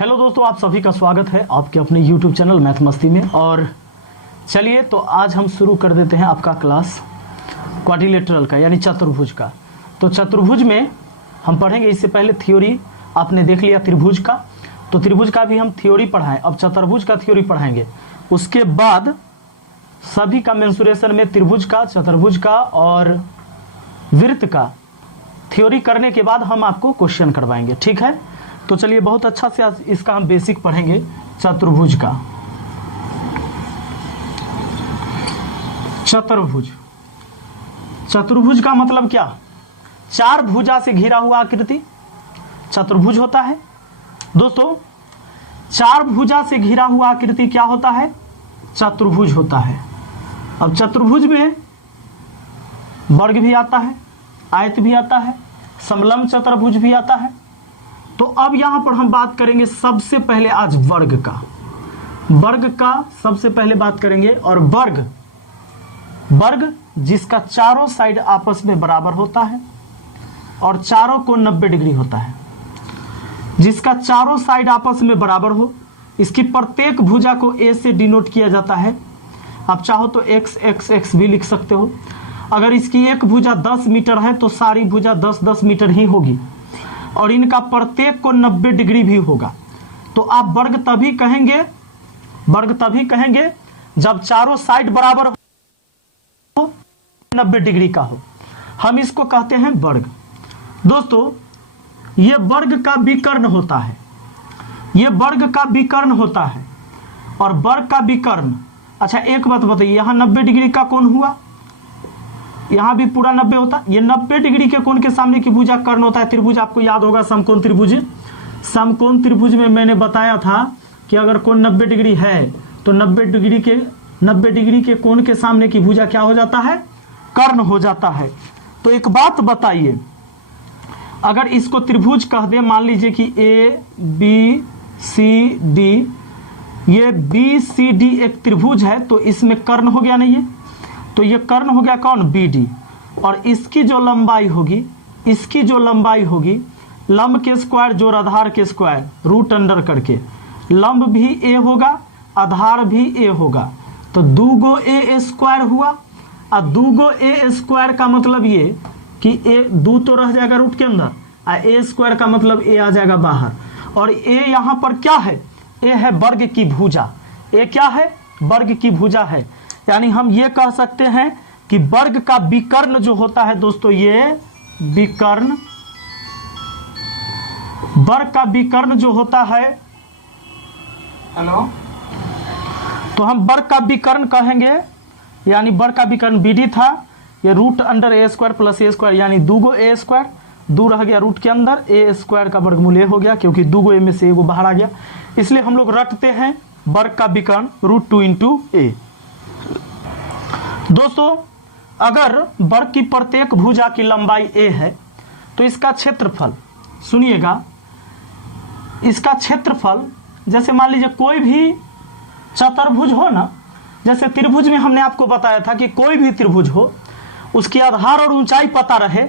Hello दोस्तों, आप सभी का स्वागत है आपके अपने YouTube चैनल मैथ मस्ती में। और चलिए तो आज हम शुरू कर देते हैं आपका क्लास क्वाड्रिलेटरल का यानी चतुर्भुज का। तो चतुर्भुज में हम पढ़ेंगे, इससे पहले थ्योरी आपने देख लिया त्रिभुज का, तो त्रिभुज का भी हम थ्योरी पढ़ाएं। अब चतुर्भुज का थ्योरी पढ़ाएंगे, उसके बाद सभी का मेंसुरेशन में त्रिभुज का, चतुर्भुज का और वृत्त का थ्योरी करने के बाद हम आपको क्वेश्चन करवाएंगे, ठीक है। तो चलिए बहुत अच्छा से आज इसका हम बेसिक पढ़ेंगे चतुर्भुज का। चतुर्भुज का मतलब क्या? चार भुजा से घिरा हुआ आकृति चतुर्भुज होता है। दोस्तों, चार भुजा से घिरा हुआ आकृति क्या होता है? चतुर्भुज होता है। अब चतुर्भुज में वर्ग भी आता है, आयत भी आता है, समलंब चतुर्भुज भी आता है। तो अब यहां पर हम बात करेंगे सबसे पहले आज वर्ग का सबसे पहले बात करेंगे। और वर्ग जिसका चारों साइड आपस में बराबर होता है और चारों को 90 डिग्री होता है, जिसका चारों साइड आपस में बराबर हो, इसकी प्रत्येक भुजा को ए से डिनोट किया जाता है। आप चाहो तो एक्स एक्स एक्स भी लिख सकते हो। अगर इसकी एक भुजा 10 मीटर है तो सारी भुजा 10-10 मीटर ही होगी और इनका प्रत्येक को 90 डिग्री भी होगा। तो आप वर्ग तभी कहेंगे जब चारों साइड बराबर हो, 90 डिग्री का हो, हम इसको कहते हैं वर्ग। दोस्तों, ये वर्ग का विकर्ण होता है, और वर्ग का विकर्ण। अच्छा एक बात बताइए, यहां 90 डिग्री का कोण हुआ, यहां भी पूरा 90 होता। ये 90 डिग्री के कोण के सामने की भुजा कर्ण होता है त्रिभुज। आपको याद होगा समकोण त्रिभुज में मैंने बताया था कि अगर कोण 90 डिग्री है तो 90 डिग्री के कोण के सामने की भुजा क्या हो जाता है? कर्ण हो जाता है। तो एक बात बताइए, अगर इसको त्रिभुज कह दे, मान लीजिए कि ए बी सी डी, ये बी सी डी एक त्रिभुज है, तो इसमें कर्ण हो गया नहीं है, तो ये कर्ण हो गया कौन? B D. और इसकी जो लंबाई होगी लंब के स्क्वायर जोड़ आधार के स्क्वायर रूट अंडर करके, लंब भी ए होगा आधार भी ए होगा, तो 2 ए स्क्वायर हुआ। और 2 ए स्क्वायर का मतलब ये कि ए 2 तो रह जाएगा रूट के अंदर, और ए स्क्वायर का मतलब ए आ जाएगा बाहर। और ए यहां पर क्या है? ए है वर्ग की भुजा। ए क्या है? वर्ग की भुजा है। यानी हम ये कह सकते हैं कि वर्ग का विकर्ण जो होता है दोस्तों, ये विकर्ण, वर्ग का विकर्ण जो होता है, हेलो, तो हम वर्ग का विकर्ण कहेंगे। यानी वर्ग का विकर्ण बीडी था, ये रूट अंडर ए स्क्वायर प्लस ए स्क्वायर, यानी 2 ए स्क्वायर, 2 रह गया रूट के अंदर, ए स्क्वायर का वर्गमूल ए हो गया, क्योंकि 2 ए में से एगो बाहर आ गया, इसलिए हम लोग रटते हैं वर्ग का विकर्ण √2 इंटू ए। दोस्तों, अगर वर्ग की प्रत्येक भुजा की लंबाई a है तो इसका क्षेत्रफल, सुनिएगा, इसका क्षेत्रफल, जैसे मान लीजिए कोई भी चतुर्भुज हो ना, जैसे त्रिभुज में हमने आपको बताया था कि कोई भी त्रिभुज हो, उसकी आधार और ऊंचाई पता रहे,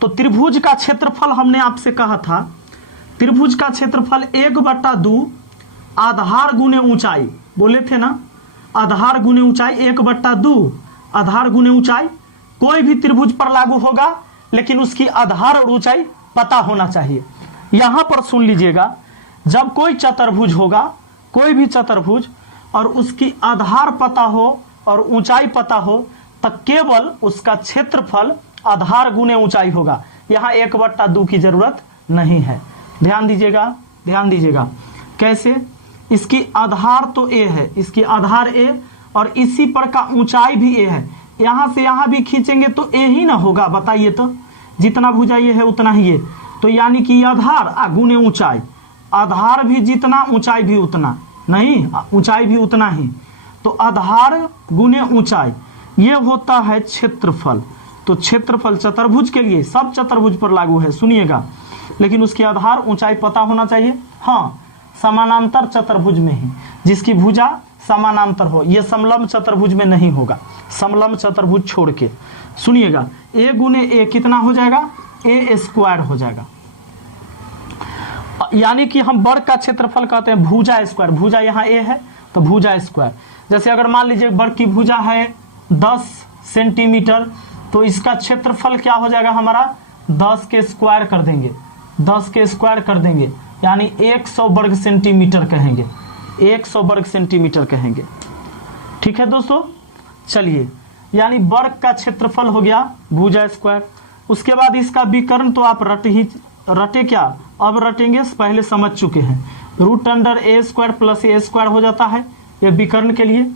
तो त्रिभुज का क्षेत्रफल हमने आपसे कहा था, त्रिभुज का क्षेत्रफल 1/2 आधार गुने ऊंचाई, बोले थे ना, आधार गुने ऊंचाई 1/2 आधार गुने ऊंचाई। कोई भी त्रिभुज पर लागू होगा, लेकिन उसकी आधार और ऊंचाई पता होना चाहिए। यहां पर सुन लीजिएगा, जब कोई चतुर्भुज होगा, कोई भी चतुर्भुज, और उसकी आधार पता हो और ऊंचाई पता हो, तब केवल उसका क्षेत्रफल आधार गुने ऊंचाई होगा। यहां 1/2 की जरूरत नहीं है। ध्यान दीजिएगा कैसे? इसकी आधार तो ए है, इसकी आधार ए, और इसी पर का ऊंचाई भी ए है। यहां से यहां भी खींचेंगे तो ए ही ना होगा, बताइए तो, जितना भुजा ये है उतना ही ये, तो यानी कि आधार गुने ऊंचाई, आधार भी जितना ऊंचाई भी उतना नहीं, ऊंचाई भी उतना ही, तो आधार गुने ऊंचाई, ये होता है क्षेत्रफल। तो क्षेत्रफल चतुर्भुज के लिए, सब चतुर्भुज पर लागू है, सुनिएगा, लेकिन उसकी आधार ऊंचाई पता होना चाहिए। हाँ, समानांतर चतुर्भुज में ही, जिसकी भुजा समानांतर हो, यह समलंब चतुर्भुज में नहीं होगा, समलंब चतुर्भुज छोड़ के। सुनिएगा, ए गुने ए कितना हो जाएगा? ए स्क्वायर हो जाएगा। यानी कि हम वर्ग का क्षेत्रफल कहते हैं भुजा स्क्वायर। भुजा यहाँ ए है तो भुजा स्क्वायर। जैसे अगर मान लीजिए वर्ग की भुजा है 10 सेंटीमीटर, तो इसका क्षेत्रफल क्या हो जाएगा हमारा 10 के स्क्वायर कर देंगे, 10 के स्क्वायर कर देंगे, यानी 100 वर्ग सेंटीमीटर कहेंगे, 100 वर्ग सेंटीमीटर कहेंगे। ठीक है दोस्तों, चलिए, यानी वर्ग का क्षेत्रफल हो गया भुजा स्क्वायर। उसके बाद इसका विकर्ण तो आप रटे क्या, अब रटेंगे, पहले समझ चुके हैं। रूट अंडर ए स्क्वायर प्लस ए स्क्वायर हो जाता है ये विकर्ण के लिए,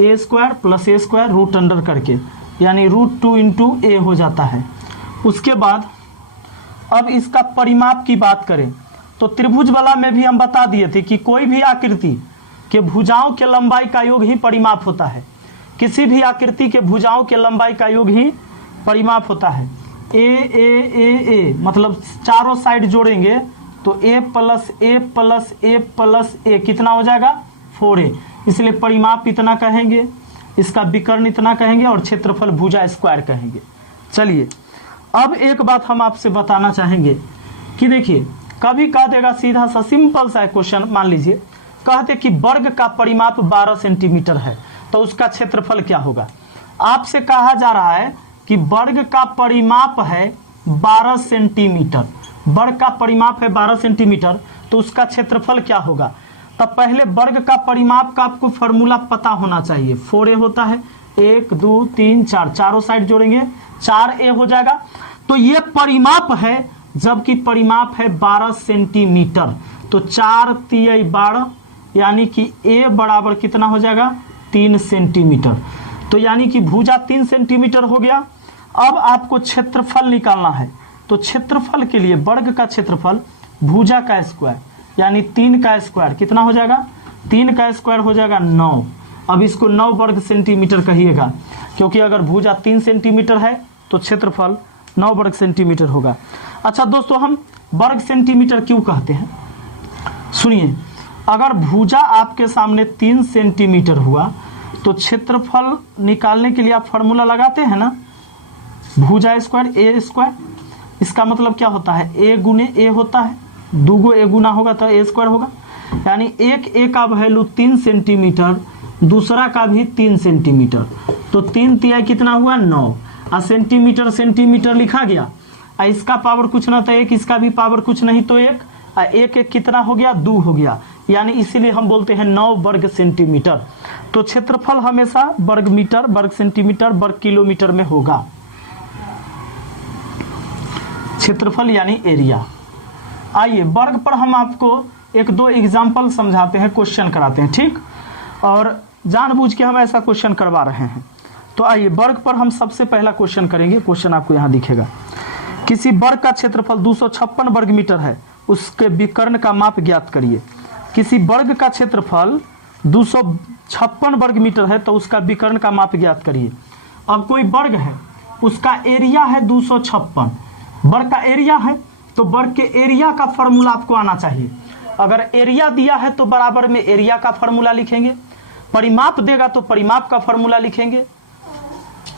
ए स्क्वायर प्लस ए स्क्वायर रूट अंडर करके, यानी √2 इंटू ए हो जाता है। उसके बाद अब इसका परिमाप की बात करें तो त्रिभुज वाला में भी हम बता दिए थे कि कोई भी आकृति के भुजाओं के लंबाई का योग ही परिमाप होता है। किसी भी आकृति के भुजाओं के लंबाई का योग ही परिमाप होता है। ए मतलब चारों साइड जोड़ेंगे तो ए प्लस ए प्लस ए प्लस ए कितना हो जाएगा 4a, इसलिए परिमाप इतना कहेंगे, इसका विकर्ण इतना कहेंगे और क्षेत्रफल भुजा स्क्वायर कहेंगे। चलिए, अब एक बात हम आपसे बताना चाहेंगे कि देखिए, कभी कह देगा सीधा सा सिंपल सा क्वेश्चन, मान लीजिए कहते कि वर्ग का परिमाप 12 सेंटीमीटर है तो उसका क्षेत्रफल क्या होगा। आपसे कहा जा रहा है कि वर्ग का परिमाप है 12 सेंटीमीटर, वर्ग का परिमाप है 12 सेंटीमीटर, तो उसका क्षेत्रफल क्या होगा। तब पहले वर्ग का परिमाप का आपको फॉर्मूला पता होना चाहिए। 4a होता है, 1 2 3 4, चारों साइड जोड़ेंगे 4a हो जाएगा। तो ये परिमाप है, जबकि परिमाप है 12 सेंटीमीटर, तो 4 3 12, यानी कि a बराबर कितना हो जाएगा 3 सेंटीमीटर। तो यानी कि भुजा 3 सेंटीमीटर हो गया। अब आपको क्षेत्रफल निकालना है, तो क्षेत्रफल के लिए वर्ग का क्षेत्रफल भुजा का स्क्वायर, यानी 3 का स्क्वायर कितना हो जाएगा, 3 का स्क्वायर हो जाएगा 9। अब इसको 9 वर्ग सेंटीमीटर कहिएगा, क्योंकि अगर भुजा 3 सेंटीमीटर है तो क्षेत्रफल 9 वर्ग सेंटीमीटर होगा। अच्छा दोस्तों, हम वर्ग सेंटीमीटर क्यों कहते हैं, सुनिए। अगर भुजा आपके सामने 3 सेंटीमीटर हुआ तो क्षेत्रफल निकालने के लिए आप फॉर्मूला लगाते हैं ना, भुजा स्क्वायर ए स्क्वायर। इसका मतलब क्या होता है, ए गुने ए होता है, 2 गो ए गुना होगा तो ए स्क्वायर होगा, यानी एक ए का वैल्यू 3 सेंटीमीटर, दूसरा का भी 3 सेंटीमीटर, तो 3 तिहाई कितना हुआ 9, और सेंटीमीटर सेंटीमीटर लिखा गया। इसका पावर कुछ ना था 1, इसका भी पावर कुछ नहीं तो 1, और 1 1 कितना हो गया 2 हो गया, यानी इसीलिए हम बोलते हैं 9 वर्ग सेंटीमीटर। तो क्षेत्रफल हमेशा वर्ग मीटर, वर्ग सेंटीमीटर, वर्ग किलोमीटर में होगा, क्षेत्रफल यानी एरिया। आइए वर्ग पर हम आपको 1-2 एग्जाम्पल समझाते हैं, क्वेश्चन कराते हैं, ठीक, और जानबूझ के हम ऐसा क्वेश्चन करवा रहे हैं। तो आइए वर्ग पर हम सबसे पहला क्वेश्चन करेंगे। क्वेश्चन आपको यहाँ दिखेगा, किसी वर्ग का क्षेत्रफल 256 वर्ग मीटर है, उसके विकर्ण का माप ज्ञात करिए। किसी वर्ग का क्षेत्रफल 256 वर्ग मीटर है तो उसका विकर्ण का माप ज्ञात करिए। अब कोई वर्ग है, उसका एरिया है 256, वर्ग का एरिया है, तो वर्ग के एरिया का फॉर्मूला आपको आना चाहिए। अगर एरिया दिया है तो बराबर में एरिया का फॉर्मूला लिखेंगे, परिमाप देगा तो परिमाप का फॉर्मूला लिखेंगे।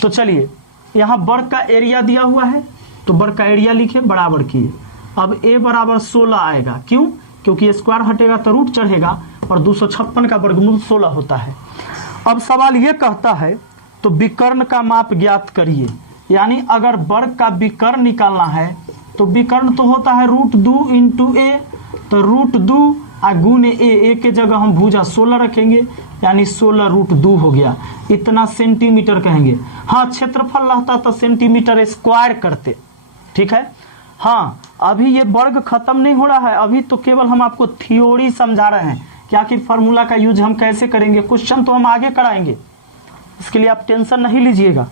तो चलिए, यहाँ वर्ग का एरिया दिया हुआ है तो वर्ग का एरिया लिखे, बराबर किए। अब a बराबर 16 आएगा, क्यों, क्योंकि स्क्वायर हटेगा तो रूट चढ़ेगा, और 256 का वर्गमूल 16 होता है। अब सवाल ये कहता है तो विकर्ण का माप ज्ञात करिए, यानी अगर वर्ग का विकर्ण निकालना है तो विकर्ण तो होता है √2 इंटू ए, तो √2 गुने ए के जगह हम भुजा 16 रखेंगे, यानी 16 √2 हो गया, इतना सेंटीमीटर कहेंगे। हाँ, क्षेत्रफल रहता तो सेंटीमीटर स्क्वायर करते, ठीक है। हाँ, अभी ये वर्ग खत्म नहीं हो रहा है, अभी तो केवल हम आपको थ्योरी समझा रहे हैं कि आखिर फार्मूला का यूज हम कैसे करेंगे। क्वेश्चन तो हम आगे कराएंगे, इसके लिए आप टेंशन नहीं लीजिएगा।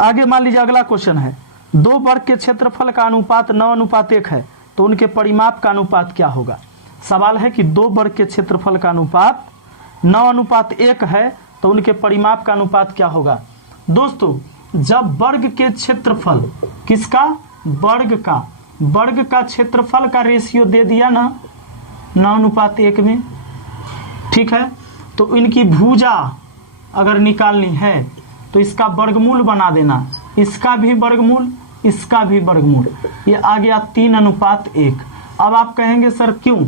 आगे मान लीजिए अगला क्वेश्चन है, 2 वर्ग के क्षेत्रफल का अनुपात 9:1 है तो उनके परिमाप का अनुपात क्या होगा। सवाल है कि 2 वर्ग के क्षेत्रफल का अनुपात 9:1 है तो उनके परिमाप का अनुपात क्या होगा। दोस्तों, जब वर्ग के क्षेत्रफल, किसका, वर्ग का क्षेत्रफल का रेशियो दे दिया ना 9:1 में, ठीक है, तो इनकी भुजा अगर निकालनी है तो इसका वर्गमूल बना देना, इसका भी वर्गमूल, इसका भी वर्गमूल, ये आ गया 3:1। अब आप कहेंगे सर क्यों,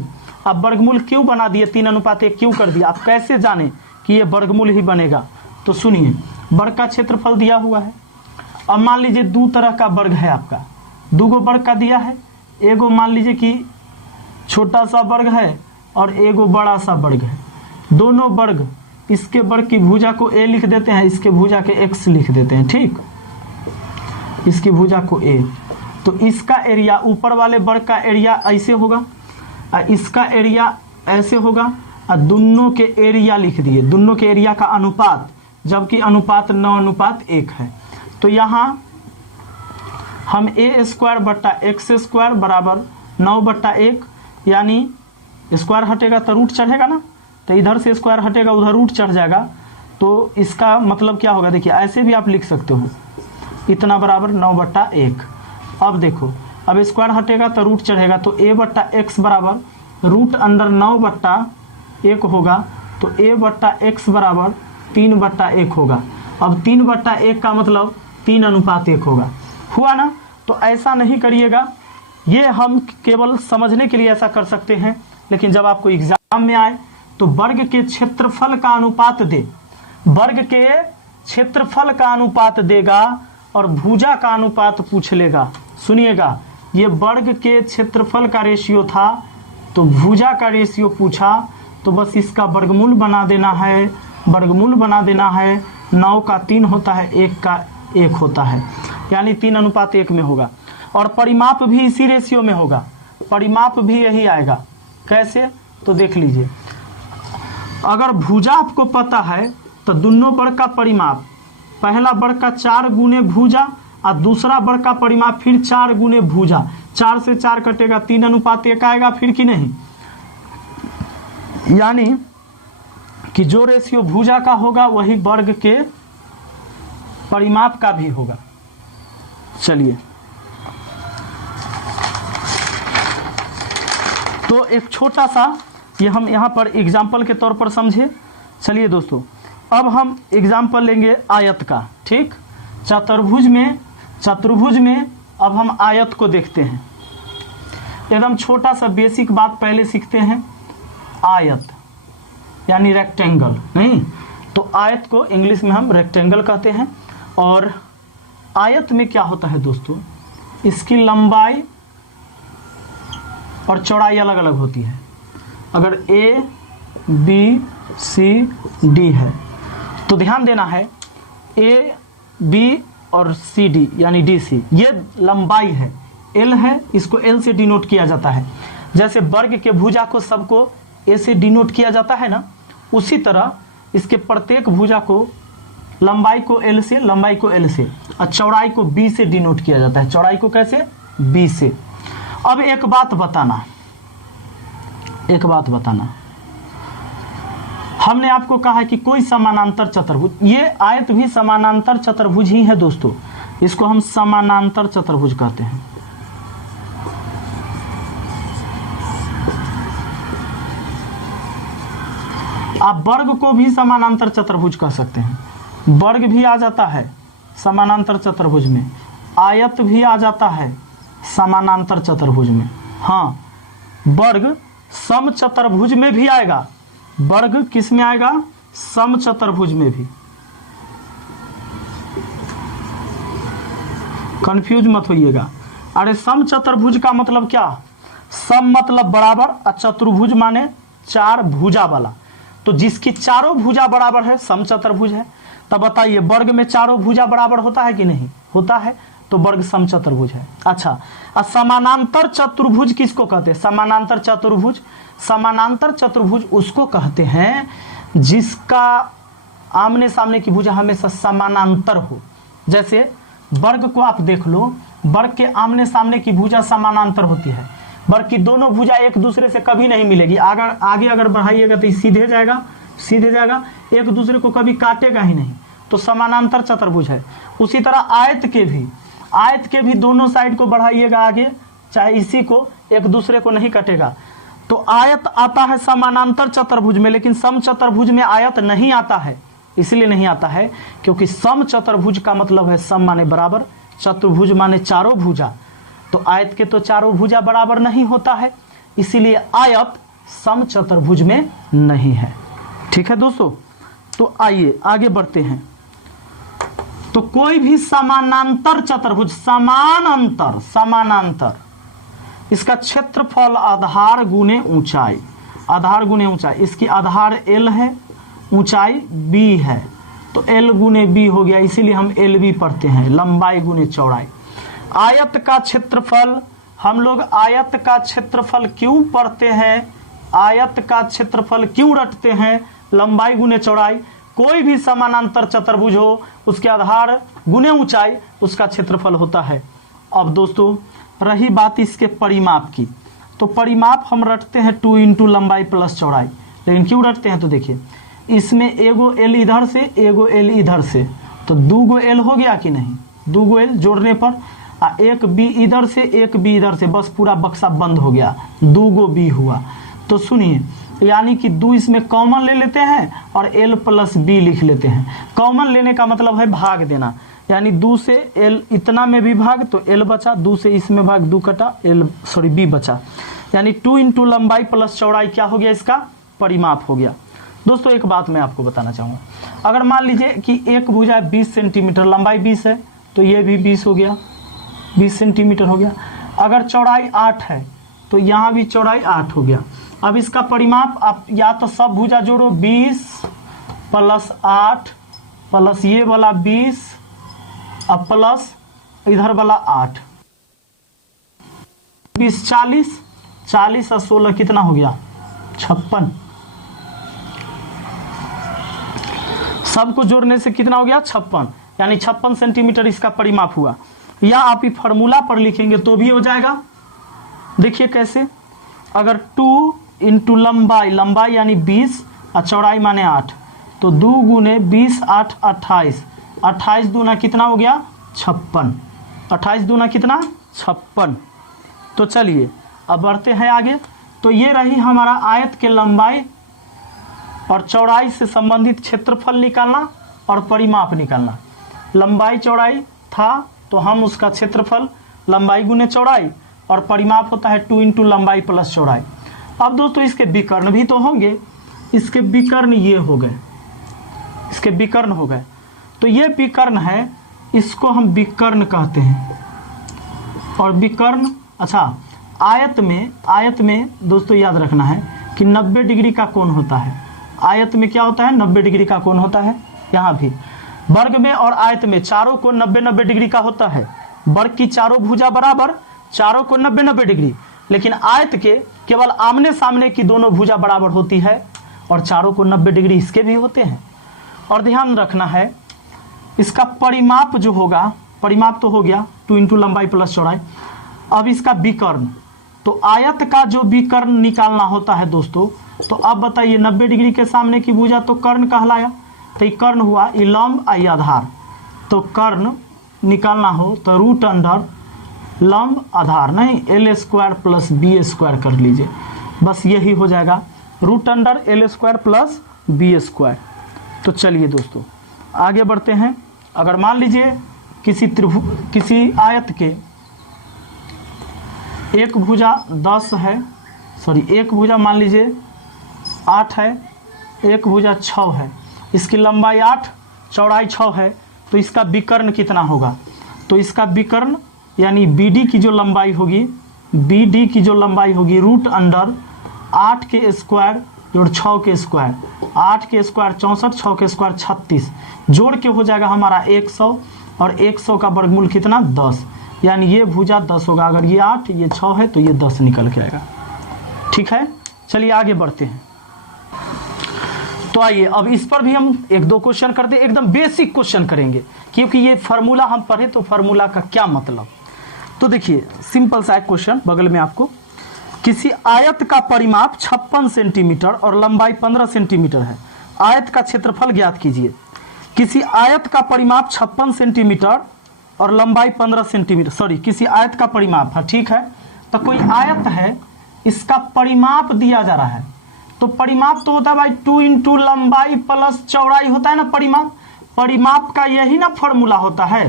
अब वर्गमूल क्यों बना दिए, 3:1 क्यों कर दिया, आप कैसे जाने कि ये वर्गमूल ही बनेगा। तो सुनिए, वर्ग का क्षेत्रफल दिया हुआ है। अब मान लीजिए दो तरह का वर्ग है आपका, दो गो वर्ग का दिया है, एगो मान लीजिए कि छोटा सा वर्ग है और एगो बड़ा सा वर्ग है। दोनों वर्ग, इसके वर्ग की भुजा को a लिख देते हैं, इसके भुजा के x लिख देते हैं, ठीक, इसकी भुजा को a। तो इसका एरिया, ऊपर वाले वर्ग का एरिया ऐसे होगा और इसका एरिया ऐसे होगा और दोनों के एरिया लिख दिए, दोनों के एरिया का अनुपात, जबकि अनुपात 9:1 है। तो यहाँ हम a² बट्टा x² बराबर 9/1, यानी स्क्वायर हटेगा तो रूट चढ़ेगा ना, तो इधर से स्क्वायर हटेगा उधर रूट चढ़ जाएगा। तो इसका मतलब क्या होगा, देखिए ऐसे भी आप लिख सकते हो, इतना बराबर 9/1। अब देखो, अब स्क्वायर हटेगा तो रूट चढ़ेगा, तो a/x बराबर रूट अंडर 9/1 होगा, तो a/x बराबर 3/1 होगा। अब 3/1 का मतलब 3:1 होगा, हुआ ना। तो ऐसा नहीं करिएगा, ये हम केवल समझने के लिए ऐसा कर सकते हैं, लेकिन जब आपको एग्जाम में आए तो वर्ग के क्षेत्रफल का अनुपात दे, वर्ग के क्षेत्रफल का अनुपात देगा और भुजा का अनुपात पूछ लेगा। सुनिएगा, ये वर्ग के क्षेत्रफल का रेशियो था तो भुजा का रेशियो पूछा, तो बस इसका वर्गमूल बना देना है, वर्गमूल बना देना है। 9 का 3 होता है, 1 का 1 होता है, यानी 3:1 में होगा। और परिमाप भी इसी रेशियो में होगा, परिमाप भी यही आएगा। कैसे, तो देख लीजिए, अगर भुजा आपको पता है तो दोनों वर्ग का परिमाप, पहला वर्ग का 4 गुने भुजा और दूसरा वर्ग का परिमाप फिर 4 गुने भुजा, 4 से 4 कटेगा, 3:1 आएगा फिर कि नहीं। यानी कि जो रेशियो भुजा का होगा वही वर्ग के परिमाप का भी होगा। चलिए, तो एक छोटा सा ये हम यहाँ पर एग्जाम्पल के तौर पर समझे। चलिए दोस्तों, अब हम एग्जाम्पल लेंगे आयत का, ठीक। चतुर्भुज में अब हम आयत को देखते हैं। एकदम छोटा सा बेसिक बात पहले सीखते हैं, आयत यानी रेक्टेंगल, नहीं तो आयत को इंग्लिश में हम रेक्टेंगल कहते हैं। और आयत में क्या होता है दोस्तों, इसकी लंबाई और चौड़ाई अलग अलग होती है। अगर A, B, C, D है तो ध्यान देना है, A, B और C, D यानी DC ये लंबाई है, L है, इसको L से डिनोट किया जाता है। जैसे वर्ग के भुजा को सबको A से डिनोट किया जाता है ना, उसी तरह इसके प्रत्येक भुजा को, लंबाई को L से, लंबाई को L से और चौड़ाई को B से डिनोट किया जाता है। चौड़ाई को कैसे, B से। अब एक बात बताना, हमने आपको कहा है कि कोई समानांतर चतुर्भुज, ये आयत भी समानांतर चतुर्भुज ही है दोस्तों, इसको हम समानांतर चतुर्भुज कहते हैं। आप वर्ग को भी समानांतर चतुर्भुज कह सकते हैं, वर्ग भी आ जाता है समानांतर चतुर्भुज में, आयत भी आ जाता है समानांतर चतुर्भुज में। हाँ, वर्ग सम चतुर्भुज में भी आएगा, वर्ग किस में आएगा, सम चतुर्भुज में भी। कंफ्यूज मत होइएगा। अरे सम चतुर्भुज का मतलब क्या, सम मतलब बराबर और चतुर्भुज माने 4 भुजा वाला, तो जिसकी चारों भुजा बराबर है सम चतुर्भुज है। तब बताइए, वर्ग में चारों भुजा बराबर होता है कि नहीं होता है, तो वर्ग सम चतुर्भुज है। अच्छा, समानांतर चतुर्भुज किसको कहते हैं, समानांतर चतुर्भुज, समानांतर चतुर्भुज उसको कहते हैं जिसका आमने सामने की भुजा हमेशा समानांतर हो। जैसे वर्ग को आप देख लो, वर्ग के आमने सामने की भुजा समानांतर होती है, वर्ग की दोनों भुजा एक दूसरे से कभी नहीं मिलेगी। आगे अगर बढ़ाइएगा तो सीधे जाएगा, एक दूसरे को कभी काटेगा ही नहीं, तो समानांतर चतुर्भुज है। उसी तरह आयत के भी दोनों साइड को बढ़ाइएगा आगे, चाहे इसी को, एक दूसरे को नहीं कटेगा। तो आयत आता है समानांतर चतुर्भुज में, लेकिन सम चतुर्भुज में आयत नहीं आता है। इसलिए नहीं आता है क्योंकि सम चतुर्भुज का मतलब है सम माने बराबर, चतुर्भुज माने चारों भुजा, तो आयत के तो चारों भुजा बराबर नहीं होता है, इसीलिए आयत समचतुर्भुज में नहीं है। ठीक है दोस्तों, तो आइए आगे बढ़ते हैं। तो कोई भी समानांतर चतुर्भुज, समानांतर इसका क्षेत्रफल आधार गुने ऊंचाई, आधार गुने ऊंचाई, इसकी आधार l है, ऊंचाई b है, तो l गुने b हो गया, इसीलिए हम lb पढ़ते हैं, लंबाई गुने चौड़ाई। आयत का क्षेत्रफल, हम लोग आयत का क्षेत्रफल क्यों पढ़ते हैं, आयत का क्षेत्रफल क्यों रटते हैं, लंबाई गुने चौड़ाई। कोई भी समानांतर चतुर्भुज हो, उसके आधार गुने ऊंचाई, उसका क्षेत्रफल होता है। अब दोस्तों रही बात इसके परिमाप की, तो परिमाप हम रटते हैं 2 इंटू लंबाई प्लस चौड़ाई। लेकिन क्यों रटते हैं, तो देखिए इसमें एगो एल इधर से, एगो एल इधर से, तो 2 गो एल हो गया कि नहीं, 2 गो एल जोड़ने पर, एक बी इधर से, एक बी इधर से, बस पूरा बक्सा बंद हो गया, 2 गो बी हुआ। तो सुनिए, यानी कि 2 इसमें कॉमन ले लेते हैं और l प्लस बी लिख लेते हैं। कॉमन लेने का मतलब है भाग देना, यानी 2 से l इतना में भी भाग तो l बचा, 2 से इसमें भाग 2 कटा b बचा, यानी 2 इंटू लंबाई प्लस चौड़ाई क्या हो गया, इसका परिमाप हो गया। दोस्तों एक बात मैं आपको बताना चाहूँगा, अगर मान लीजिए कि एक भुजा 20 सेंटीमीटर, लंबाई 20 है, तो ये भी 20 हो गया, 20 सेंटीमीटर हो गया। अगर चौड़ाई 8 है तो यहाँ भी चौड़ाई 8 हो गया। अब इसका परिमाप आप या तो सब भुजा जोड़ो, 20 प्लस 8 प्लस ये वाला 20 अब प्लस इधर वाला 8, 20 40, 40 और 16 कितना हो गया, 56। सबको जोड़ने से कितना हो गया, 56, यानी 56 सेंटीमीटर इसका परिमाप हुआ। या आप ही फॉर्मूला पर लिखेंगे तो भी हो जाएगा। देखिए कैसे, अगर 2 इंटू लंबाई, लंबाई यानी 20 और चौड़ाई माने 8, तो 2 गुने 20 8 28, 28 दूना कितना हो गया, 56, 28 दूना कितना, 56। तो चलिए अब बढ़ते हैं आगे। तो ये रही हमारा आयत के लंबाई और चौड़ाई से संबंधित क्षेत्रफल निकालना और परिमाप निकालना। लंबाई चौड़ाई था तो हम उसका क्षेत्रफल लंबाई गुने चौड़ाई और परिमाप होता है 2 इंटू लंबाई प्लस चौड़ाई। अब दोस्तों इसके विकर्ण भी तो होंगे, इसके विकर्ण ये हो गए, इसके विकर्ण हो गए, तो ये विकर्ण है, इसको हम विकर्ण कहते हैं। और विकर्ण, अच्छा आयत में दोस्तों याद रखना है कि 90 डिग्री का कोण होता है। आयत में क्या होता है, 90 डिग्री का कोण होता है। यहाँ भी वर्ग में और आयत में चारों को 90-90 डिग्री का होता है। वर्ग की चारों भुजा बराबर, चारों को 90-90 डिग्री, लेकिन आयत के केवल आमने सामने की दोनों भुजा बराबर होती है और चारों को 90 डिग्री इसके भी होते हैं। और ध्यान रखना है इसका परिमाप जो होगा, परिमाप तो हो गया 2 इंटू लंबाई प्लस चौड़ाई। अब इसका विकर्ण, तो आयत का जो विकर्ण निकालना होता है दोस्तों, तो अब बताइए 90 डिग्री के सामने की भुजा तो कर्ण कहलाया, तो ये कर्ण हुआ, ये लंब आई आधार, तो कर्ण निकालना हो तो रूट अंडर लंब आधार, नहीं l square plus B square कर लीजिए, बस यही हो जाएगा, root under l square plus B square. तो चलिए दोस्तों आगे बढ़ते हैं। अगर मान लीजिए किसी आयत के एक भुजा 10 है, एक भुजा मान लीजिए 8 है, एक भुजा 6 है, इसकी लंबाई 8 चौड़ाई 6 है, तो इसका विकर्ण कितना होगा, तो इसका विकर्ण यानी BD की जो लंबाई होगी, BD की जो लंबाई होगी रूट अंडर 8 के स्क्वायर जोड़ 6 के स्क्वायर, 8 के स्क्वायर 64, 6 के स्क्वायर 36, जोड़ के हो जाएगा हमारा 100, और 100 का वर्गमूल कितना 10, यानी ये भुजा 10 होगा। अगर ये 8 ये 6 है तो ये 10 निकल के आएगा। ठीक है, चलिए आगे बढ़ते हैं। तो आइए अब इस पर भी हम 1-2 क्वेश्चन करते हैं, एकदम बेसिक क्वेश्चन करेंगे, क्योंकि ये फार्मूला हम पढ़े तो फार्मूला का क्या मतलब। तो देखिए सिंपल सा एक क्वेश्चन बगल में आपको, किसी आयत का परिमाप 56 सेंटीमीटर और लंबाई 15 सेंटीमीटर है, आयत का क्षेत्रफल ज्ञात कीजिए। किसी आयत का परिमाप 56 सेंटीमीटर और लंबाई 15 सेंटीमीटर, किसी आयत का परिमाप है, ठीक है, तो कोई आयत है, इसका परिमाप दिया जा रहा है, तो परिमाप तो होता है भाई 2 इंटू लंबाई प्लस चौड़ाई होता है ना परिमाप। परिमाप का यही ना फॉर्मूला होता है,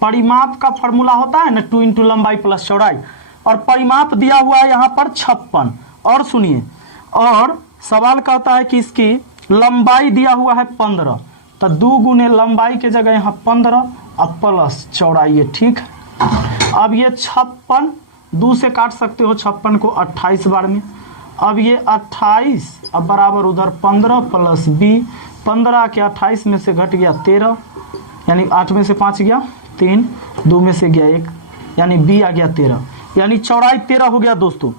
परिमाप का फॉर्मूला होता है ना 2 इंटू लंबाई प्लस चौड़ाई, और परिमाप दिया हुआ है यहाँ पर 56। और सुनिए, और सवाल कहता है कि इसकी लंबाई दिया हुआ है 15, तो 2 गुने लंबाई के जगह यहाँ 15 और प्लस चौड़ाई है। ठीक है, अब ये 56 2 से काट सकते हो 56 को 28 बार में। अब ये 28 अब बराबर उधर 15 प्लस बी, 15 के 28 में से घट गया 13, यानी 8 में से 5 गया 3, 2 में से गया 1, यानी बी आ गया 13, यानी चौड़ाई 13 हो गया दोस्तों।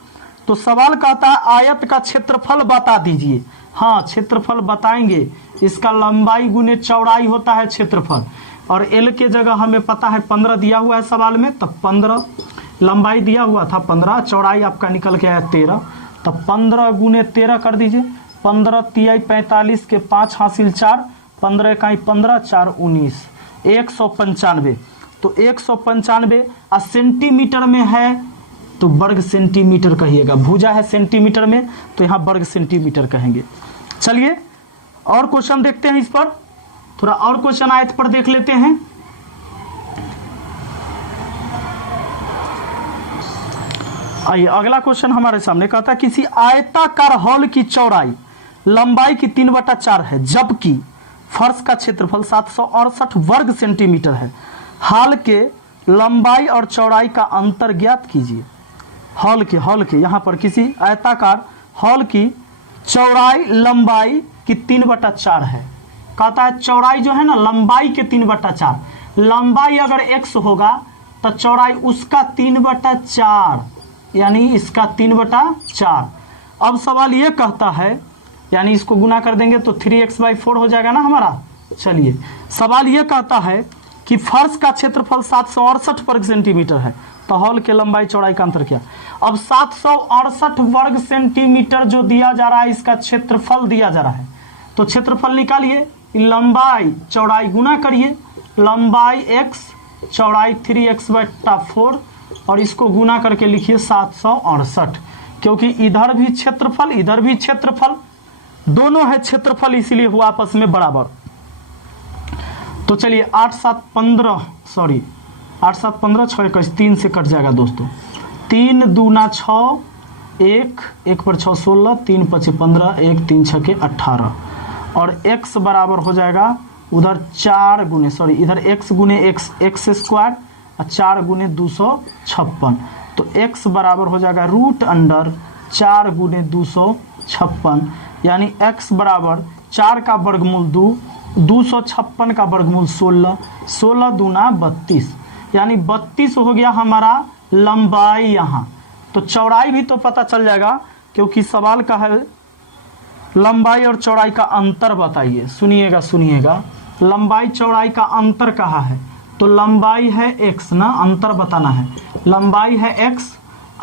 तो सवाल कहता है आयत का क्षेत्रफल बता दीजिए। हाँ, क्षेत्रफल बताएंगे, इसका लंबाई गुने चौड़ाई होता है क्षेत्रफल, और एल के जगह हमें पता है 15 दिया हुआ है सवाल में, तब 15 लंबाई दिया हुआ था 15, चौड़ाई आपका निकल के आया 13, तब 15 गुने 13 कर दीजिए। 15 तिहाई 45 के 5 हासिल 4, 15 इकाई 15 4 19, 195। तो 195 सेंटीमीटर में है तो वर्ग सेंटीमीटर कहिएगा, भुजा है सेंटीमीटर में तो यहाँ वर्ग सेंटीमीटर कहेंगे। चलिए और क्वेश्चन देखते हैं, इस पर थोड़ा और क्वेश्चन आयत पर देख लेते हैं। आइए अगला क्वेश्चन हमारे सामने कहता है किसी आयताकार हॉल की चौड़ाई लंबाई की 3/4 है, जबकि फर्श का क्षेत्रफल 768 वर्ग सेंटीमीटर है। हॉल के लंबाई और चौड़ाई का अंतर ज्ञात कीजिए। हॉल के यहाँ पर किसी आयताकार हॉल की चौड़ाई लंबाई की 3/4 है। कहता है चौड़ाई जो है ना लंबाई के 3/4, लंबाई अगर x होगा तो चौड़ाई उसका 3/4, यानी इसका 3/4। अब सवाल ये कहता है, यानी इसको गुना कर देंगे तो 3x/4 हो जाएगा ना हमारा। चलिए सवाल ये कहता है कि फर्श का क्षेत्रफल 768 वर्ग सेंटीमीटर है, तो हॉल के लंबाई चौड़ाई का अंतर क्या। अब 768 वर्ग सेंटीमीटर जो दिया जा रहा है, इसका क्षेत्रफल दिया जा रहा है, तो क्षेत्रफल निकालिए, लंबाई चौड़ाई गुना करिए, लंबाई x चौड़ाई 3x/4, और इसको गुना करके लिखिए 768, क्योंकि इधर भी क्षेत्रफल इधर भी क्षेत्रफल, दोनों है क्षेत्रफल, इसीलिए हुआ आपस में बराबर। तो चलिए 8 7 15 6 21 3 से कट जाएगा दोस्तों, 3 दूना 6, 1 पर 6 16, 3 5 15, 1 3 6 के 18, और x बराबर हो जाएगा उधर 4 गुने इधर x गुने x स्क्वायर और 4 गुने 256, तो x बराबर हो जाएगा √4 गुने 256, यानी x बराबर 4 का वर्गमूल 2, 256 का वर्गमूल 16, 16 दूना 32, यानी 32 हो गया हमारा लंबाई यहाँ। तो चौड़ाई भी तो पता चल जाएगा, क्योंकि सवाल का है लंबाई और चौड़ाई का अंतर बताइए। सुनिएगा, लंबाई चौड़ाई का अंतर कहा है, तो लंबाई है x ना, अंतर बताना है, लंबाई है x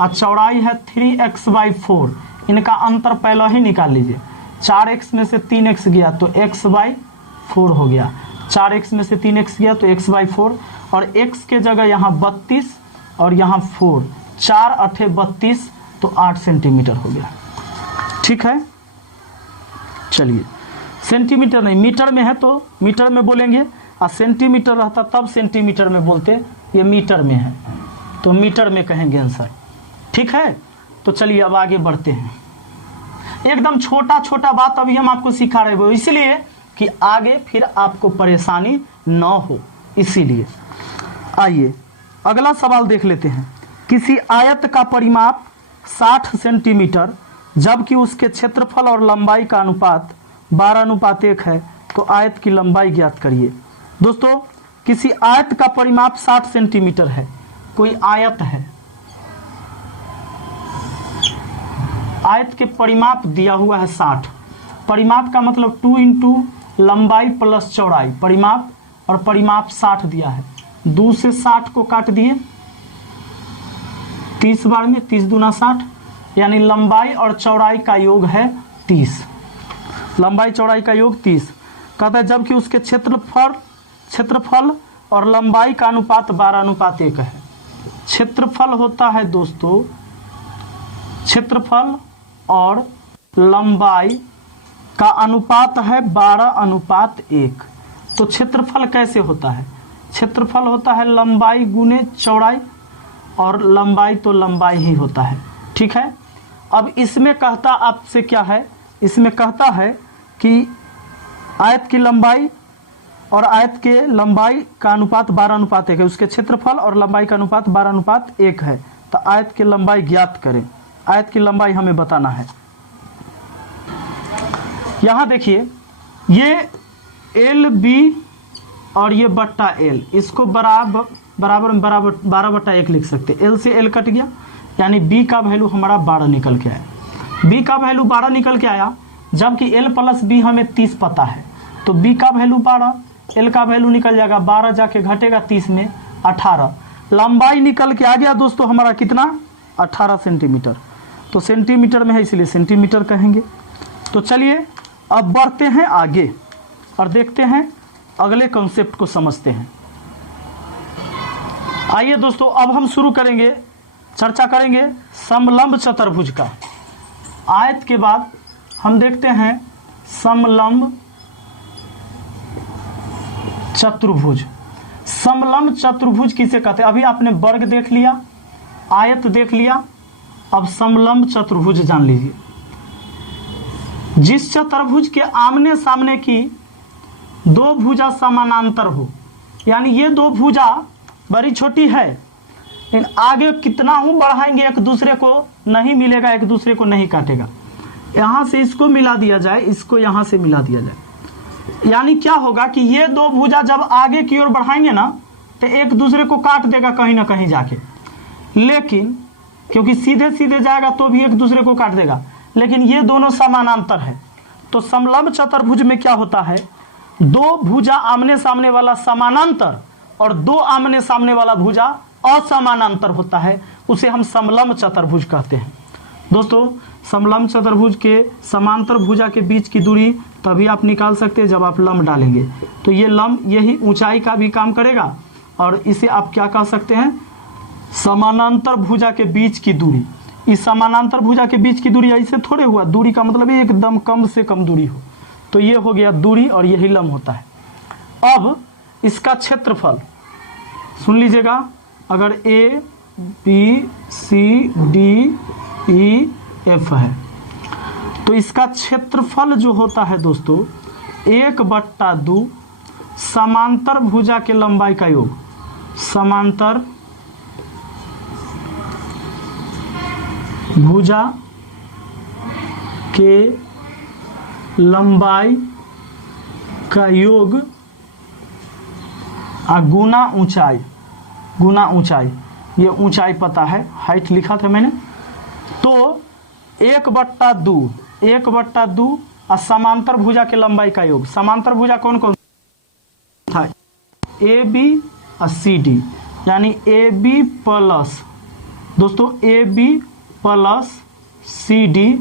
और चौड़ाई है 3x/4, इनका अंतर पहले ही निकाल लीजिए। 4x में से 3x गया तो x/4 हो गया, 4x में से 3x गया तो x/4, और x के जगह यहाँ 32 और यहाँ 4, 4 8 32, तो 8 सेंटीमीटर हो गया। ठीक है, चलिए सेंटीमीटर नहीं मीटर में है तो मीटर में बोलेंगे, और सेंटीमीटर रहता तब सेंटीमीटर में बोलते, ये मीटर में है तो मीटर में कहेंगे आंसर। ठीक है, तो चलिए अब आगे बढ़ते हैं। एकदम छोटा छोटा बात अभी हम आपको सिखा रहे हो, इसलिए कि आगे फिर आपको परेशानी न हो, इसीलिए। आइए अगला सवाल देख लेते हैं। किसी आयत का परिमाप 60 सेंटीमीटर, जबकि उसके क्षेत्रफल और लंबाई का अनुपात 12:1 है, तो आयत की लंबाई ज्ञात करिए। दोस्तों किसी आयत का परिमाप 60 सेंटीमीटर है, कोई आयत है, आयत के परिमाप दिया हुआ है 60, परिमाप का मतलब 2 इंटू लंबाई प्लस चौड़ाई, परिमाप और परिमाप 60 दिया है। 2 से 60 को काट दिए 30 बार में, 30 दूना 60, यानी लंबाई और चौड़ाई का योग है 30, लंबाई चौड़ाई का योग 30। कहता है जबकि उसके क्षेत्रफल और लंबाई का अनुपात 12:1 है। क्षेत्रफल होता है दोस्तों, क्षेत्रफल और लंबाई का अनुपात है 12:1। तो क्षेत्रफल कैसे होता है, क्षेत्रफल होता है लंबाई गुने चौड़ाई, और लंबाई तो लंबाई ही होता है। ठीक है, अब इसमें कहता आपसे क्या है, इसमें कहता है कि आयत की लंबाई और आयत के लंबाई का अनुपात 12:1 है, उसके क्षेत्रफल और लंबाई का अनुपात 12:1 है। तो आयत की लंबाई ज्ञात करें, आयत की लंबाई हमें बताना है। यहां देखिए ये एल बी और ये बट्टा एल, इसको बराबर 12/1 लिख सकते। एल से एल कट गया, यानी बी का वैल्यू हमारा 12 निकल के आया। बी का वैल्यू 12 निकल के आया, जबकि एल प्लस बी हमें 30 पता है, तो बी का वैल्यू 12, एल का वैल्यू निकल जाएगा 12, जाके घटेगा 30 में 18। लंबाई निकल के आ गया दोस्तों हमारा कितना, 18 सेंटीमीटर। तो सेंटीमीटर में है इसलिए सेंटीमीटर कहेंगे। तो चलिए अब बढ़ते हैं आगे और देखते हैं अगले कॉन्सेप्ट को समझते हैं। आइए दोस्तों अब हम शुरू करेंगे, चर्चा करेंगे समलंब चतुर्भुज का। आयत के बाद हम देखते हैं समलंब चतुर्भुज। समलंब चतुर्भुज किसे कहते हैं? अभी आपने वर्ग देख लिया, आयत देख लिया, अब समलंब चतुर्भुज जान लीजिए। जिस चतुर्भुज के आमने सामने की दो भुजा समानांतर हो, यानी ये दो भुजा बड़ी छोटी है, लेकिन आगे कितना हूं बढ़ाएंगे एक दूसरे को नहीं मिलेगा, एक दूसरे को नहीं काटेगा। यहां से इसको मिला दिया जाए, इसको यहां से मिला दिया जाए, यानी क्या होगा कि ये दो भुजा जब आगे की ओर बढ़ाएंगे ना तो एक दूसरे को काट देगा कहीं ना कहीं जाके, लेकिन क्योंकि सीधे सीधे जाएगा तो भी एक दूसरे को काट देगा, लेकिन ये दोनों समानांतर है। तो समलंब चतुर्भुज में क्या होता है, दो भुजा आमने सामने वाला समानांतर और दो आमने सामने वाला भुजा असमानांतर होता है, उसे हम समलंब चतुर्भुज कहते हैं। दोस्तों समलंब चतुर्भुज के समांतर भुजा के बीच की दूरी तभी आप निकाल सकते हैं जब आप लंब डालेंगे। तो ये लंब यही ऊंचाई का भी काम करेगा, और इसे आप क्या कह सकते हैं, समानांतर भुजा के बीच की दूरी। इस समानांतर भुजा के बीच की दूरी ऐसे थोड़े हुआ, दूरी का मतलब एकदम कम से कम दूरी हो, तो ये हो गया दूरी और यही लंब होता है। अब इसका क्षेत्रफल सुन लीजिएगा, अगर A B C D E F है तो इसका क्षेत्रफल जो होता है दोस्तों 1/2 समांतर भुजा के लंबाई का योग, समांतर भुजा के लंबाई का योग गुना ऊंचाई, गुना ऊंचाई, ये ऊंचाई पता है, हाइट लिखा था मैंने। तो 1/2 और समांतर भुजा के लंबाई का योग, समांतर भुजा कौन कौन था, ए बी और सी डी, यानी ए बी प्लस दोस्तों A B plus C D,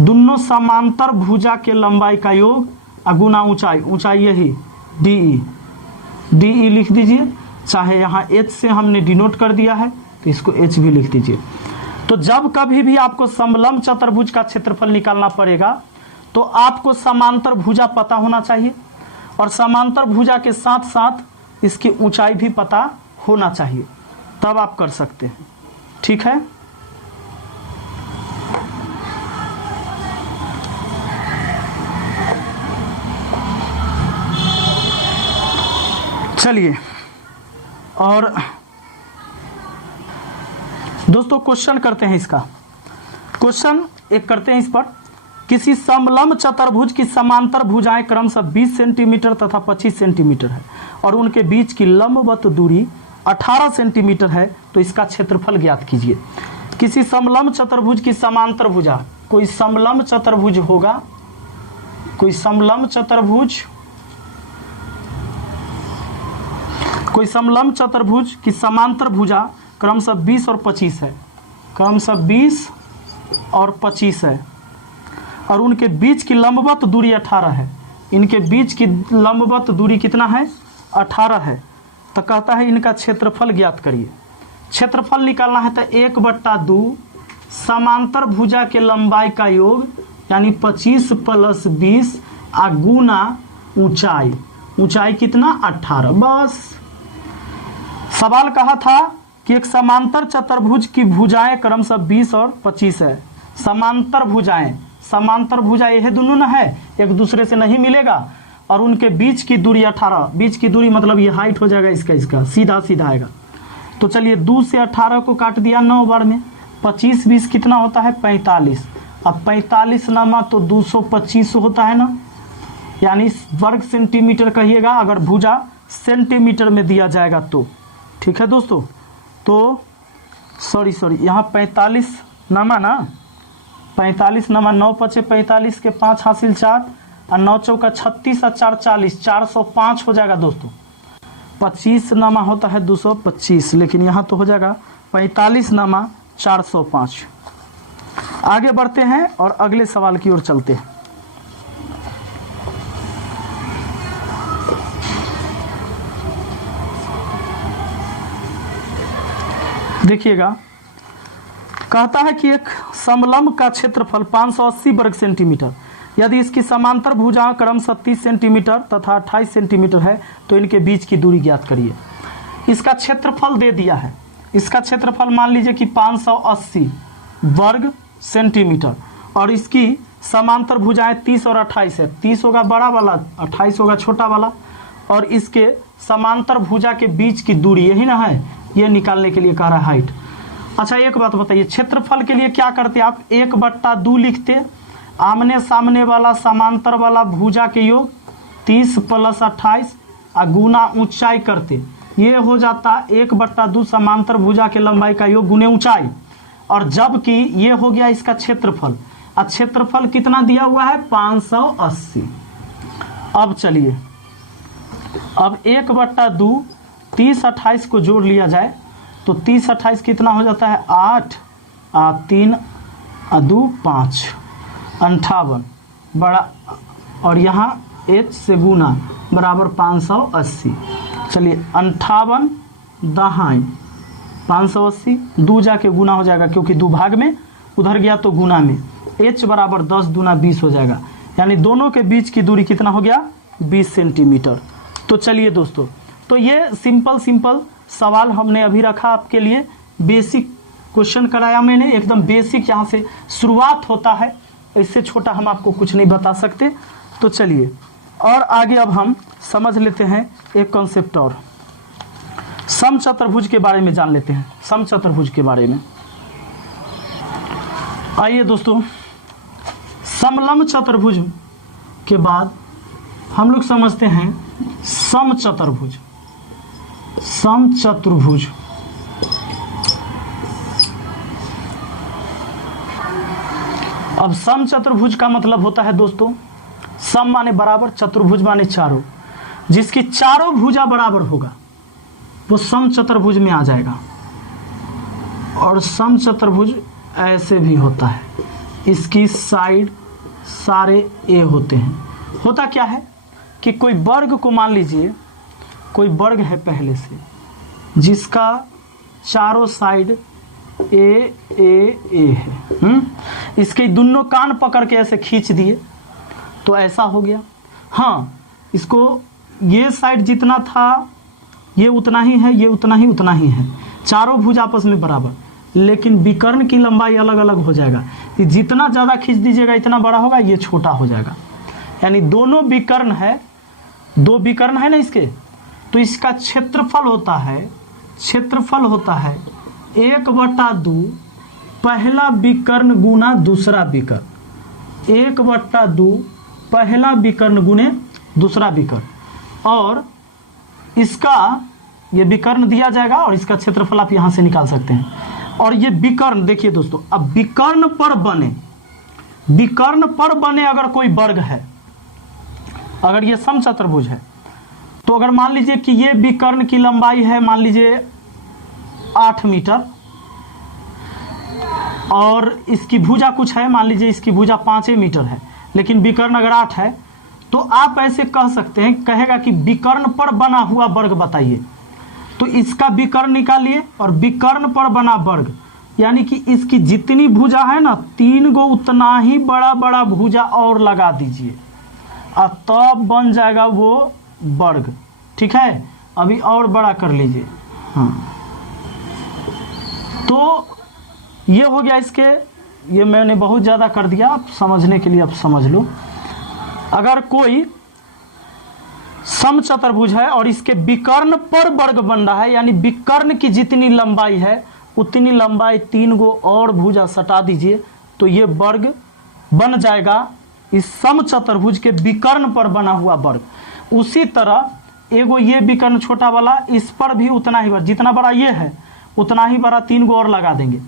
दोनों समांतर भुजा के लंबाई का योग गुना ऊंचाई, ऊंचाई यही डी ई लिख दीजिए, चाहे यहाँ एच से हमने डिनोट कर दिया है तो इसको एच भी लिख दीजिए। तो जब कभी भी आपको समलंब चतुर्भुज का क्षेत्रफल निकालना पड़ेगा तो आपको समांतर भुजा पता होना चाहिए, और समांतर भुजा के साथ साथ इसकी ऊंचाई भी पता होना चाहिए, तब आप कर सकते हैं। ठीक है, चलिए और दोस्तों क्वेश्चन करते हैं। इसका क्वेश्चन एक करते हैं इस पर, किसी समलंब चतुर्भुज की समांतर भुजाएं क्रमशः 20 सेंटीमीटर तथा 25 सेंटीमीटर है और उनके बीच की लंबवत दूरी 18 सेंटीमीटर है, तो इसका क्षेत्रफल ज्ञात कीजिए। किसी समलंब चतुर्भुज की समांतर भुजा, कोई समलंब चतुर्भुज होगा, कोई समलंब चतुर्भुज, कोई समलंब चतुर्भुज की समांतर भुजा क्रमशः 20 और 25 है, क्रमशः 20 और 25 है, और उनके बीच की लंबवत दूरी 18 है। इनके बीच की लंबवत दूरी कितना है, 18 है। तो कहता है इनका क्षेत्रफल ज्ञात करिए। क्षेत्रफल निकालना है तो 1/2 समांतर भुजा के लंबाई का योग, यानी 25 + 20 गुना ऊंचाई, ऊंचाई कितना 18, बस सवाल कहा था कि एक समांतर चतुर्भुज की भुजाएं क्रमशः 20 और 25 है। समांतर भुजाएं, समांतर भुजा यह दोनों ना है, एक दूसरे से नहीं मिलेगा और उनके बीच की दूरी 18, बीच की दूरी मतलब ये हाइट हो जाएगा इसका सीधा सीधा आएगा। तो चलिए 2 से 18 को काट दिया 9 बार में, 25 20 कितना होता है 45। अब 45 नामा तो 225 होता है ना, यानी वर्ग सेंटीमीटर कहिएगा अगर भुजा सेंटीमीटर में दिया जाएगा तो। ठीक है दोस्तों, तो सॉरी यहाँ 45 नामा ना, 45 नामा 9 पचे 45 के 5 हासिल 4 और 9 चौका 36 और 4 40, 405 हो जाएगा दोस्तों। 25 नामा होता है 225, लेकिन यहाँ तो हो जाएगा 45 नामा 405। आगे बढ़ते हैं और अगले सवाल की ओर चलते हैं। देखिएगा, कहता है कि एक समलंब का क्षेत्रफल 580 वर्ग सेंटीमीटर, यदि इसकी समांतर भुजाएं क्रमशः 30 सेंटीमीटर तथा 28 सेंटीमीटर है तो इनके बीच की दूरी ज्ञात करिए। इसका क्षेत्रफल दे दिया है, इसका क्षेत्रफल मान लीजिए कि 580 वर्ग सेंटीमीटर और इसकी समांतर भुजाएं 30 और 28 है। 30 होगा बड़ा वाला, 28 होगा छोटा वाला, और इसके समांतर भुजा के बीच की दूरी यही ना है, ये निकालने के लिए कह रहा है हाइट। अच्छा एक बात बताइए, क्षेत्रफल के लिए क्या करते आप, 1/2 लिखते, आमने सामने वाला समांतर वाला भुजा के योग 30 + 28 गुना ऊंचाई करते, ये हो जाता 1/2 समांतर भुजा के लंबाई का योग गुने ऊंचाई, और जबकि ये हो गया इसका क्षेत्रफल। और क्षेत्रफल कितना दिया हुआ है 580। अब चलिए, अब 1/2 30 28 को जोड़ लिया जाए तो 30 28 कितना हो जाता है 8 3 2 5 58 बड़ा, और यहाँ h से गुना बराबर 580। चलिए 58 दहाई 580, 2 जाके गुना हो जाएगा क्योंकि 2 भाग में उधर गया तो गुना में, h बराबर 10 दूना 20 हो जाएगा, यानी दोनों के बीच की दूरी कितना हो गया 20 सेंटीमीटर। तो चलिए दोस्तों, तो ये सिंपल सवाल हमने अभी रखा आपके लिए, बेसिक क्वेश्चन कराया मैंने, एकदम बेसिक यहाँ से शुरुआत होता है, इससे छोटा हम आपको कुछ नहीं बता सकते। तो चलिए और आगे अब हम समझ लेते हैं एक कॉन्सेप्ट और, समचतुर्भुज के बारे में जान लेते हैं, समचतुर्भुज के बारे में। आइए दोस्तों, समलंब चतुर्भुज के बाद हम लोग समझते हैं समचतुर्भुज। समचतुर्भुज अब समचतुर्भुज का मतलब होता है दोस्तों, सम माने बराबर, चतुर्भुज माने चारों, जिसकी चारों भुजा बराबर होगा वो समचतुर्भुज में आ जाएगा। और समचतुर्भुज ऐसे भी होता है, इसकी साइड सारे ए होते हैं। होता क्या है कि कोई वर्ग को मान लीजिए, कोई वर्ग है पहले से जिसका चारों साइड ए ए ए है, इसके दोनों कान पकड़ के ऐसे खींच दिए तो ऐसा हो गया। हाँ, इसको ये साइड जितना था ये उतना ही है, ये उतना ही है, चारों भुजा आपस में बराबर, लेकिन विकर्ण की लंबाई अलग अलग हो जाएगा। जितना ज़्यादा खींच दीजिएगा इतना बड़ा होगा, ये छोटा हो जाएगा। यानी दोनों विकर्ण है, 2 विकर्ण है ना इसके, तो इसका क्षेत्रफल होता है 1/2 पहला विकर्ण गुना दूसरा विकर्ण, 1/2 पहला विकर्ण गुने दूसरा विकर्ण, और इसका ये विकर्ण दिया जाएगा और इसका क्षेत्रफल आप यहां से निकाल सकते हैं। और ये विकर्ण देखिए दोस्तों, अब विकर्ण पर बने अगर कोई वर्ग है, अगर ये समचतुर्भुज है, तो अगर मान लीजिए कि ये विकर्ण की लंबाई है मान लीजिए 8 मीटर और इसकी भुजा कुछ है, मान लीजिए इसकी भुजा 5 मीटर है, लेकिन विकर्ण अगर 8 है, तो आप ऐसे कह सकते हैं, कहेगा कि विकर्ण पर बना हुआ वर्ग बताइए, तो इसका विकर्ण निकालिए और विकर्ण पर बना वर्ग, यानी कि इसकी जितनी भुजा है ना 3 गो उतना ही बड़ा बड़ा भुजा और लगा दीजिए और तब बन जाएगा वो वर्ग। ठीक है, अभी और बड़ा कर लीजिए, हाँ, तो ये हो गया इसके, ये मैंने बहुत ज़्यादा कर दिया, आप समझने के लिए आप समझ लो। अगर कोई समचतुर्भुज है और इसके विकर्ण पर वर्ग बन रहा है, यानी विकर्ण की जितनी लंबाई है उतनी लंबाई 3 गो और भुजा सटा दीजिए तो ये वर्ग बन जाएगा इस समचतुर्भुज के विकर्ण पर बना हुआ वर्ग। उसी तरह एगो ये विकर्ण छोटा वाला, इस पर भी उतना ही, जितना बड़ा ये है उतना ही बड़ा 3 गो और लगा देंगे,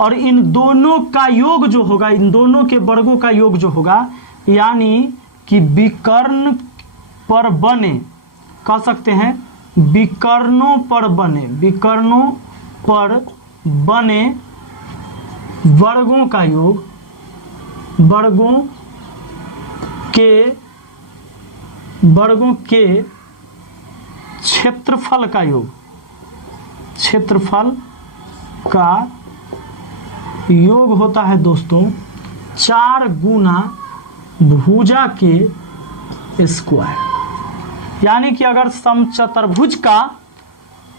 और इन दोनों का योग जो होगा, इन दोनों के वर्गों का योग जो होगा, यानी कि विकर्ण पर बने, कह सकते हैं विकर्णों पर बने, विकर्णों पर बने वर्गों का योग, वर्गों के क्षेत्रफल का योग, क्षेत्रफल का योग होता है दोस्तों 4 गुना भुजा के स्क्वायर। यानी कि अगर समचतुर्भुज का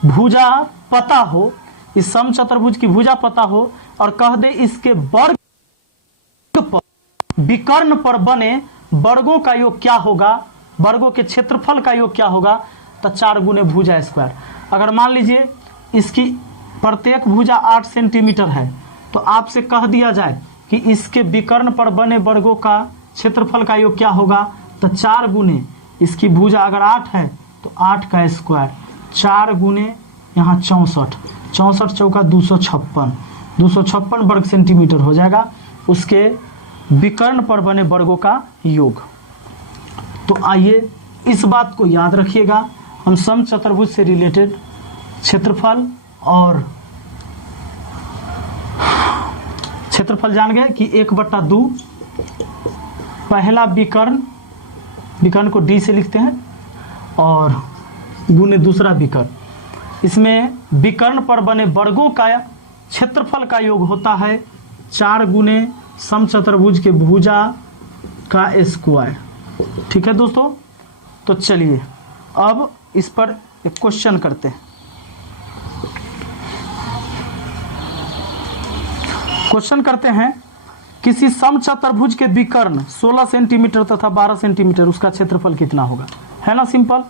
भुजा पता हो, इस समचतुर्भुज की भुजा पता हो और कह दे इसके वर्ग पर, विकर्ण पर बने वर्गों का योग क्या होगा, वर्गों के क्षेत्रफल का योग क्या होगा, तो 4 गुने भुजा स्क्वायर। अगर मान लीजिए इसकी प्रत्येक भुजा 8 सेंटीमीटर है तो आपसे कह दिया जाए कि इसके विकर्ण पर बने वर्गों का क्षेत्रफल का योग क्या होगा, तो 4 गुने इसकी भुजा अगर 8 है तो 8 का स्क्वायर, 4 गुने यहाँ 64, 64 चौका 256, 256 वर्ग सेंटीमीटर हो जाएगा उसके विकर्ण पर बने वर्गों का योग। तो आइए इस बात को याद रखिएगा, हम समचतुर्भुज से रिलेटेड क्षेत्रफल और क्षेत्रफल जान गए कि 1/2 पहला विकर्ण, विकर्ण को डी से लिखते हैं, और गुने दूसरा विकर्ण। इसमें विकर्ण पर बने वर्गों का क्षेत्रफल का योग होता है 4 गुने समचतुर्भुज के भुजा का स्क्वायर। ठीक है दोस्तों, तो चलिए अब इस पर एक क्वेश्चन करते हैं। क्वेश्चन करते हैं, किसी समचतुर्भुज के विकर्ण 16 सेंटीमीटर तथा 12 सेंटीमीटर, उसका क्षेत्रफल कितना होगा। है ना सिंपल,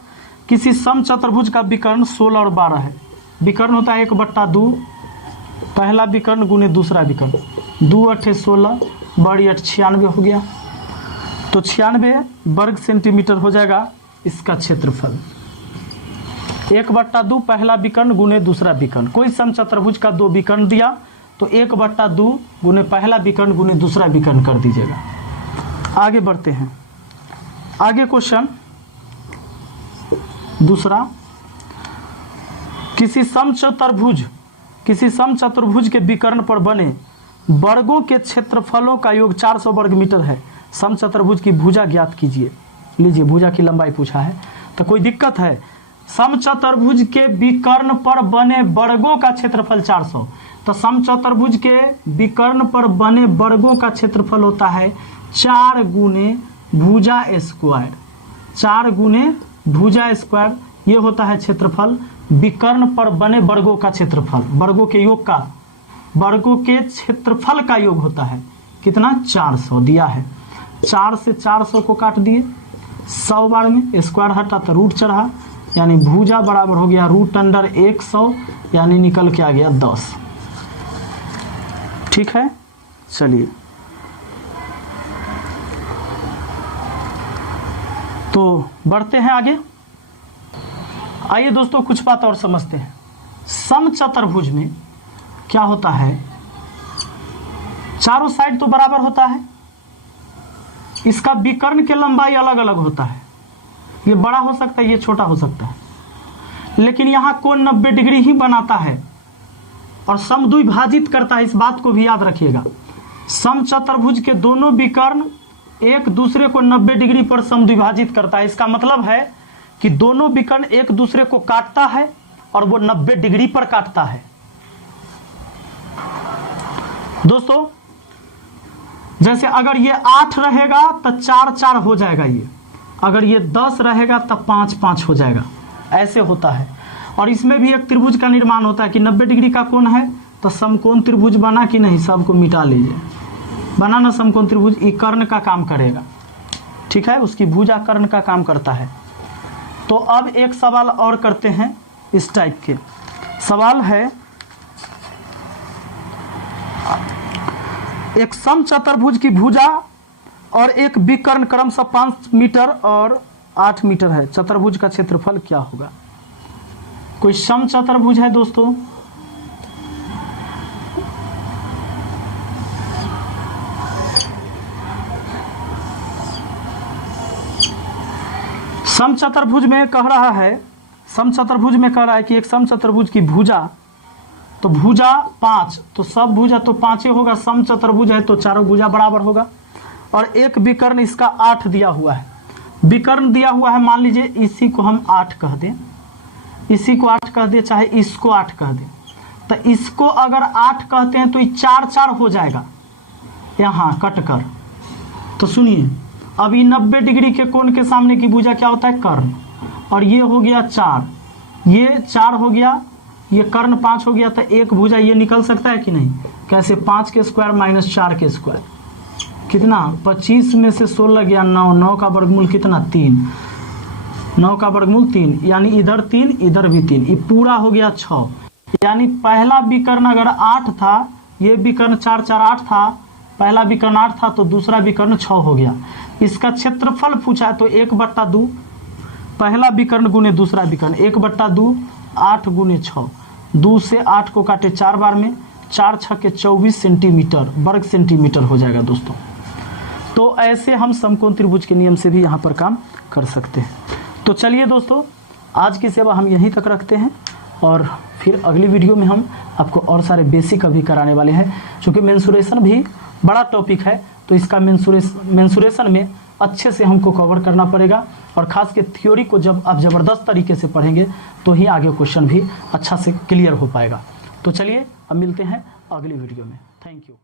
किसी समचतुर्भुज का विकर्ण 16 और 12 है, विकर्ण होता है 1/2 पहला विकर्ण गुने दूसरा विकर्ण, 2 8 16 बड़ी 8 96 हो गया, तो 96 वर्ग सेंटीमीटर हो जाएगा इसका क्षेत्रफल। 1/2 पहला विकर्ण गुने दूसरा विकर्ण, कोई समचतुर्भुज का 2 विकर्ण दिया तो 1/2 गुने पहला विकर्ण गुने दूसरा विकर्ण कर दीजिएगा। आगे बढ़ते हैं, आगे क्वेश्चन दूसरा, किसी समचतुर्भुज के विकर्ण पर बने वर्गों के क्षेत्रफलों का योग 400 वर्ग मीटर है, समचतुर्भुज की भुजा ज्ञात कीजिए। लीजिए भुजा की लंबाई पूछा है, तो कोई दिक्कत है, समचतुर्भुज के विकर्ण पर बने वर्गों का क्षेत्रफल 400, तो समचतुर्भुज के विकर्ण पर बने वर्गों का क्षेत्रफल होता है 4 गुने भुजा स्क्वायर, 4 गुने भुजा स्क्वायर, ये होता है क्षेत्रफल। विकर्ण पर बने वर्गों का क्षेत्रफल, वर्गों के योग का, वर्गों के क्षेत्रफल का योग होता है कितना, 400 दिया है। 4 से 400 को काट दिए 100 बार में, स्क्वायर हटा तो रूट चढ़ा, यानी भुजा बराबर हो गया √100, यानी निकल के आ गया 10। ठीक है, चलिए तो बढ़ते हैं आगे। आइए दोस्तों कुछ बात और समझते हैं। समचतुर्भुज में क्या होता है, चारों साइड तो बराबर होता है, इसका विकर्ण की लंबाई अलग अलग होता है, ये बड़ा हो सकता है, ये छोटा हो सकता है, लेकिन यहाँ कोण 90 डिग्री ही बनाता है और समद्विभाजित करता है, इस बात को भी याद रखिएगा। समचतुर्भुज के दोनों विकर्ण एक दूसरे को 90 डिग्री पर समद्विभाजित करता है, इसका मतलब है कि दोनों विकर्ण एक दूसरे को काटता है और वो 90 डिग्री पर काटता है। दोस्तों जैसे अगर ये 8 रहेगा तो 4 4 हो जाएगा, ये अगर ये 10 रहेगा तब 5 5 हो जाएगा, ऐसे होता है। और इसमें भी एक त्रिभुज का निर्माण होता है कि 90 डिग्री का कोण है तो समकोण त्रिभुज बना कि नहीं, सबको मिटा लीजिए, बना ना समकोण त्रिभुज, ये कर्ण का काम करेगा, ठीक है, उसकी भुजा कर्ण का काम करता है। तो अब एक सवाल और करते हैं इस टाइप के। सवाल है, एक समचतुर्भुज की भुजा और एक विकर्ण क्रमशः 5 मीटर और 8 मीटर है, चतुर्भुज का क्षेत्रफल क्या होगा? कोई समचतुर्भुज है दोस्तों, समचतुर्भुज में कह रहा है, समचतुर्भुज में कह रहा है कि एक समचतुर्भुज की भुजा, तो भुजा 5, तो सब भुजा तो 5 ही होगा, समचतुर्भुज है तो चारों भुजा बराबर होगा। और एक विकर्ण इसका 8 दिया हुआ है, विकर्ण दिया हुआ है, मान लीजिए इसी को हम 8 कह दें, इसी को 8 कह दें, चाहे इसको 8 कह दें, तो इसको अगर 8 कहते हैं तो ये 4 4 हो जाएगा यहाँ कट कर। तो सुनिए, अभी 90 डिग्री के कोण के सामने की भुजा क्या होता है? कर्ण। और ये हो गया 4, ये 4 हो गया, ये कर्ण 5 हो गया, तो एक भुजा ये निकल सकता है कि नहीं? कैसे? 5 के स्क्वायर माइनस 4 के स्क्वायर कितना? 25 में से 16 गया 9, 9 का वर्गमूल कितना? 3, 9 का वर्गमूल 3, यानी इधर 3 इधर भी 3, ये पूरा हो गया 6। यानी पहला विकर्ण अगर 8 था, ये विकर्ण 4 4 8 था, पहला विकर्ण 8 था तो दूसरा विकर्ण 6 हो गया। इसका क्षेत्रफल पूछा है तो 1/2, पहला विकर्ण गुने दूसरा विकर्ण, 1/2, 8 गुने 6, 2 से 8 को काटे 4 बार में, 4 6 के 24 सेंटीमीटर वर्ग सेंटीमीटर हो जाएगा दोस्तों। तो ऐसे हम समकोण त्रिभुज के नियम से भी यहाँ पर काम कर सकते हैं। तो चलिए दोस्तों, आज की सेवा हम यहीं तक रखते हैं और फिर अगली वीडियो में हम आपको और सारे बेसिक अभी कराने वाले हैं। क्योंकि मेंसुरेशन भी बड़ा टॉपिक है तो इसका मेंसुरेशन में अच्छे से हमको कवर करना पड़ेगा, और खास के थ्योरी को जब आप ज़बरदस्त तरीके से पढ़ेंगे तो ही आगे क्वेश्चन भी अच्छा से क्लियर हो पाएगा। तो चलिए अब मिलते हैं अगली वीडियो में। Thank you.